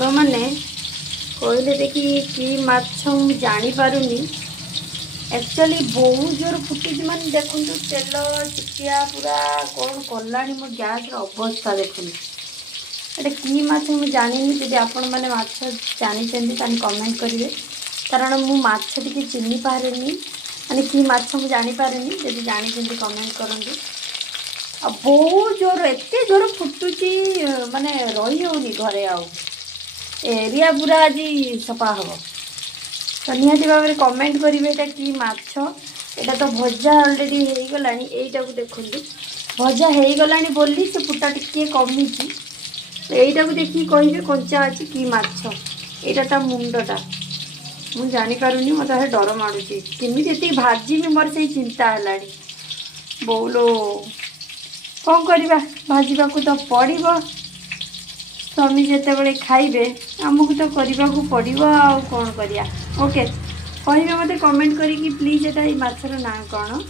सांग मैंने कहले देखी कि माछ मु जानी पारुनी एक्चुअली बहुत जोर फुटी मैंने देखु तेल चिटिया पूरा कौन कला मो गैस अवस्था देखुन एटा कि माछ मु जानी जब आपण मैंने माछ जानी कमेंट करेंगे कारण मु माछ टी चिन्ह पारे माने कि माछ मु जानी पारे जब जानी कमेंट करूँ आ बहुत जोर एत जोर फुटुची माने रही होनी घरे आउ एरिया पूरा आज सफा हम तो निहाती भाव में कमेंट करेंगे एटा कि माछ एटा तो भजा अलरेडी हो गला यहीटा को देखु भजा हो गला बोली से फुटा टिके कमी यहीटा को देखिए कहे कंचा अच्छी कि माछ यहाँ ता मुंडटा मुझे जापारूनी मत डर माड़ुची केमी जी भाजी भी मोर से चिंता है बोलो कौन करवा भाजवा को तो पड़ो स्वामी जिते खाइबे आमको तो करने को पड़ो आ कौन करिया ओके कहे मत कमेंट करी प्लीज एटा माछर ना कौन